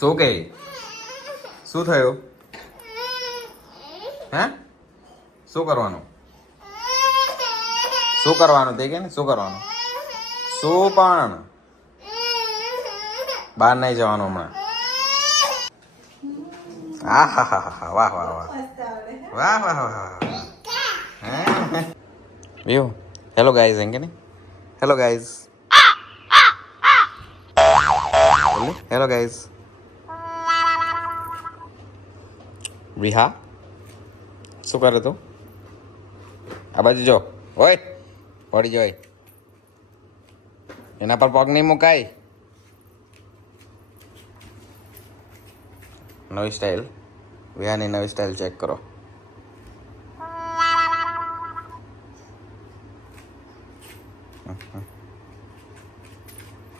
શું કે શું થયું હે શું કરવાનું તે કે ને શું કરવાનું શું પણ બહાર નહીં જવાનું હમણાં આ હા હા હા વાહ વાહ વાહ વાહ વાહ વાહ વ્યુ હેલો ગાઈઝ એમ કે નહીં hello guys hello guys Vihar શું કરે તું આ બાજુ જો ઓય પડી જોય એના પર પગ નહીં મુકાય નવી સ્ટાઇલ વિહાની નવી સ્ટાઇલ ચેક કરો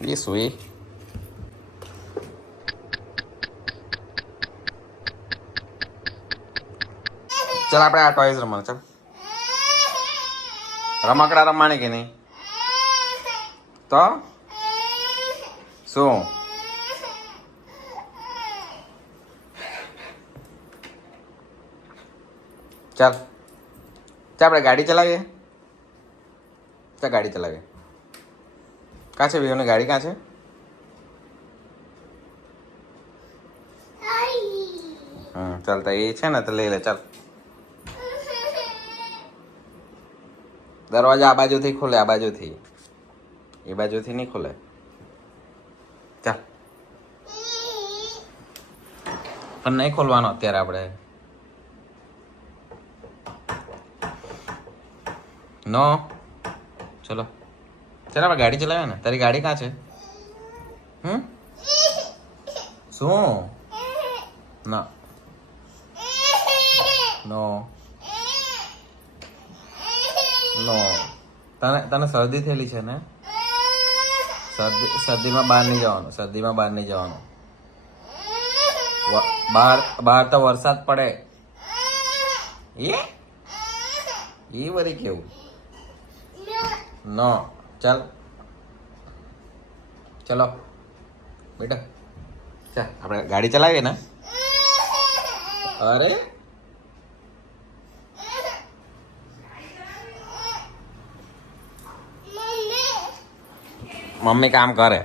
ये सुई ચાલ આપણે આ ટોયઝ રમવાનું ચાલ રમકડા રમવાની કે નહીં તો શું ચાલ આપણે ગાડી ચલાવીએ ચાલ ગાડી ચલાવીએ કાં છે વિહોની ગાડી કાં છે ચાલ તો એ છે ને તો લઈ લે ચાલ દરવાજા આ બાજુથી ખોલે આ બાજુથી એ બાજુથી નહીં ખોલે ચાલ પણ નહીં ખોલવાનો અત્યારે આપણે નો ચલો ચાલ આપણે ગાડી ચલાવીએ ને તારી ગાડી કાં છે શું ના નો નો તને શરદી થયેલી છે ને શરદીમાં બહાર નહીં જવાનું બહાર તો વરસાદ પડે એ વળી કેવું નો ચાલ ચલો બેટા ચાલ આપણે ગાડી ચલાવીએ ને અરે મમ્મી કામ કરે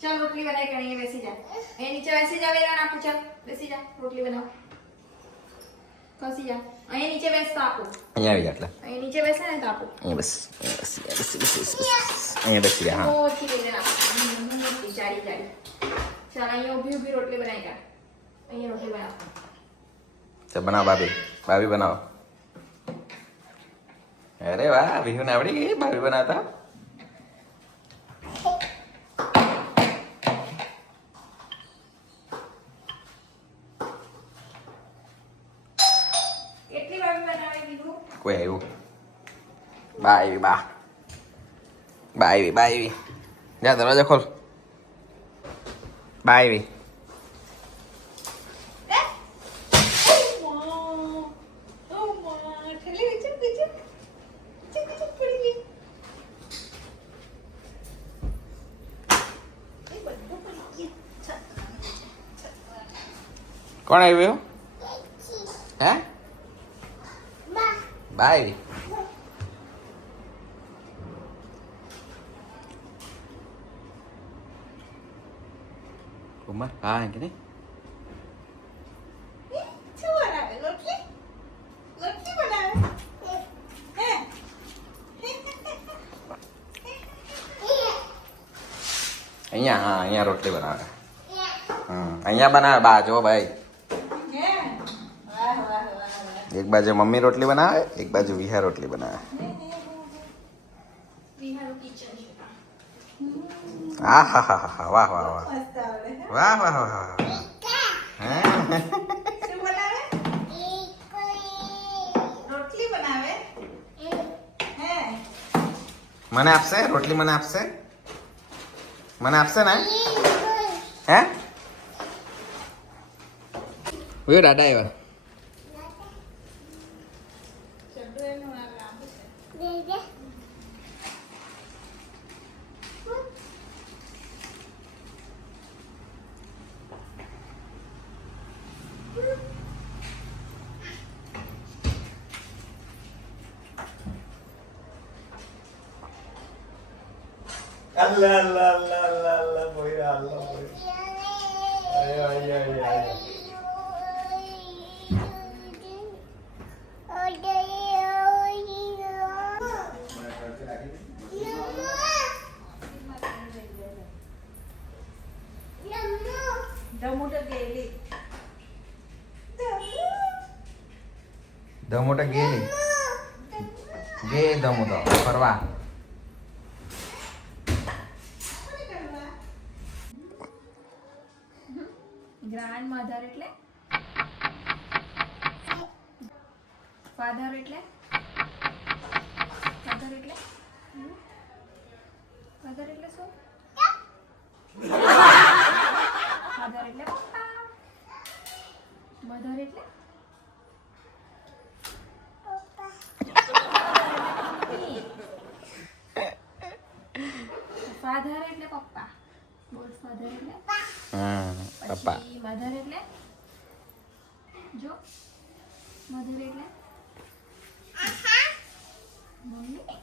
चल रोटली बनाई करेंगे वैसे जा ये नीचे वैसे जा वेला आपको चल वैसे जा रोटली बनाओ कसी जा અહીં નીચે બેસતા આપો અહીંયા આવી જા એટલે અહીં નીચે બેસે ને તો આપો અહીંયા બસ અહીંયા બેસી રહ્યા હા મોટી લઈને આપો જાડી ચાલ અહીં ઊભી રોટલી બનાવી કાઢ અહીં રોટલી બનાવ ચાલ બનાવ ભાભી બનાવો અરે વાહ વિહુને આવડી ગઈ ભાભી બનાવતા કોઈ આવ્યું બા આવી જા દરવાજા ખોલ બા આવી કોણ આવ્યું હે બાય ઉમર હા કે નહીં અહીંયા રોટલી બનાવે અહીંયા બનાવે બા જો ભાઈ એક બાજુ મમ્મી રોટલી બનાવે એક બાજુ વિહા રોટલી બનાવે હા હા હા હા વાહ વાહ વાહ વાહ વાહ વાહ વાહ મને આપશે રોટલી મને આપશે મને આપશે ને હે ઓય દાદા આવ્યા Allah Allah Allah Allah Allah boy Allah boy ayo ayo ayo ayo દમોટા ગેલી ગે દમોટા ફરવા ગ્રાન્ડ મધર એટલે ફાધર એટલે ફાધર એટલે ફાધર એટલે શું ફાધર એટલે પપ્પા મધર એટલે ફાધર એટલે પપ્પા બોલ ફાધર એટલે પપ્પા પછી મધર એટલે જો મધર એટલે મમ્મી